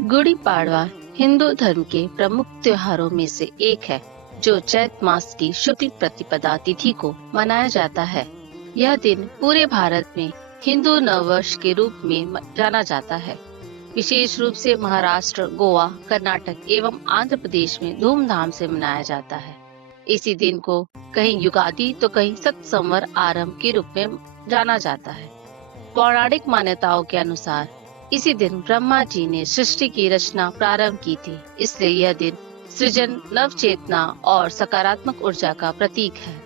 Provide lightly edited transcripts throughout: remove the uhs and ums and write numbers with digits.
गुड़ी पाड़वा हिंदू धर्म के प्रमुख त्योहारों में से एक है, जो चैत मास की शुक्ल प्रतिपदा तिथि को मनाया जाता है। यह दिन पूरे भारत में हिंदू नववर्ष के रूप में जाना जाता है। विशेष रूप से महाराष्ट्र, गोवा, कर्नाटक एवं आंध्र प्रदेश में धूमधाम से मनाया जाता है। इसी दिन को कहीं युगादि तो कहीं सत्संवर आरंभ के रूप में जाना जाता है। पौराणिक मान्यताओं के अनुसार इसी दिन ब्रह्मा जी ने सृष्टि की रचना प्रारंभ की थी, इसलिए यह दिन सृजन, नव चेतना और सकारात्मक ऊर्जा का प्रतीक है।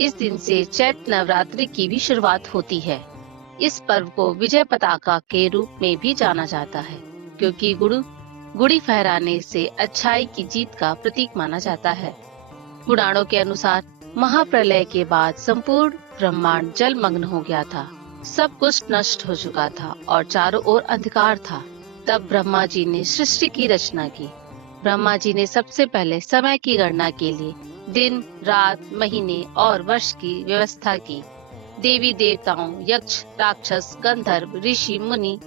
इस दिन से चैत नवरात्रि की भी शुरुआत होती है। इस पर्व को विजय पताका के रूप में भी जाना जाता है, क्योंकि गुड़ी फहराने से अच्छाई की जीत का प्रतीक माना जाता है। पुराणों के अनुसार महाप्रलय के बाद संपूर्ण ब्रह्मांड जलमग्न हो गया था। सब कुछ नष्ट हो चुका था और चारों ओर अंधकार था। तब ब्रह्मा जी ने सृष्टि की रचना की। ब्रह्मा जी ने सबसे पहले समय की गणना के लिए दिन, रात, महीने और वर्ष की व्यवस्था की। देवी देवताओं, यक्ष, राक्षस, गंधर्व, ऋषि, मुनि,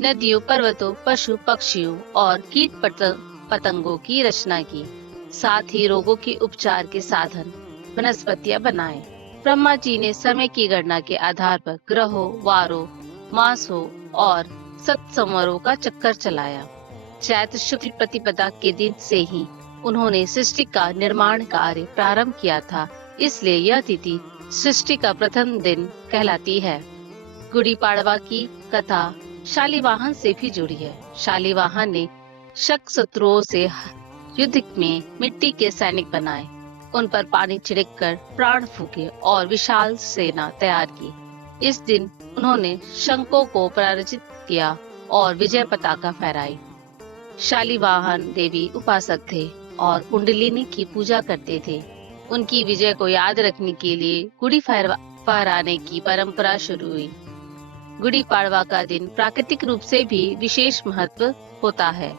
नदियों, पर्वतों, पशु पक्षियों और कीट पतंगों की रचना की। साथ ही रोगों के उपचार के साधन, वनस्पतियां बनाए। ब्रह्मा जी ने समय की गणना के आधार पर ग्रहों, वारों, मासों और सत्संवरों का चक्कर चलाया। चैत्र शुक्ल प्रतिपदा के दिन से ही उन्होंने सृष्टि का निर्माण कार्य प्रारंभ किया था, इसलिए यह तिथि सृष्टि का प्रथम दिन कहलाती है। गुड़ी पाड़वा की कथा शालिवाहन से भी जुड़ी है। शालिवाहन ने शक शत्रुओं से युद्ध में मिट्टी के सैनिक बनाए, उन पर पानी छिड़ककर प्राण फूके और विशाल सेना तैयार की। इस दिन उन्होंने शंकों को पराजित किया और विजय पताका फहराई। शालिवाहन देवी उपासक थे और कुंडलिनी की पूजा करते थे। उनकी विजय को याद रखने के लिए गुड़ी फहराने की परंपरा शुरू हुई। गुड़ी पाड़वा का दिन प्राकृतिक रूप से भी विशेष महत्व होता है।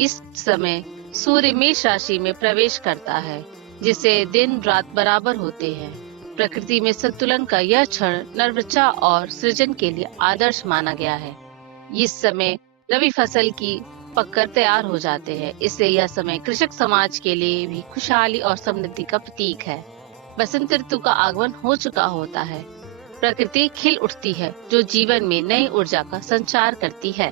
इस समय सूर्य मेष राशि में प्रवेश करता है, जिससे दिन रात बराबर होते हैं। प्रकृति में संतुलन का यह क्षण नवरचा और सृजन के लिए आदर्श माना गया है। इस समय रबी फसल की पककर तैयार हो जाते हैं, इसलिए यह समय कृषक समाज के लिए भी खुशहाली और समृद्धि का प्रतीक है। बसंत ऋतु का आगमन हो चुका होता है। प्रकृति खिल उठती है, जो जीवन में नई ऊर्जा का संचार करती है।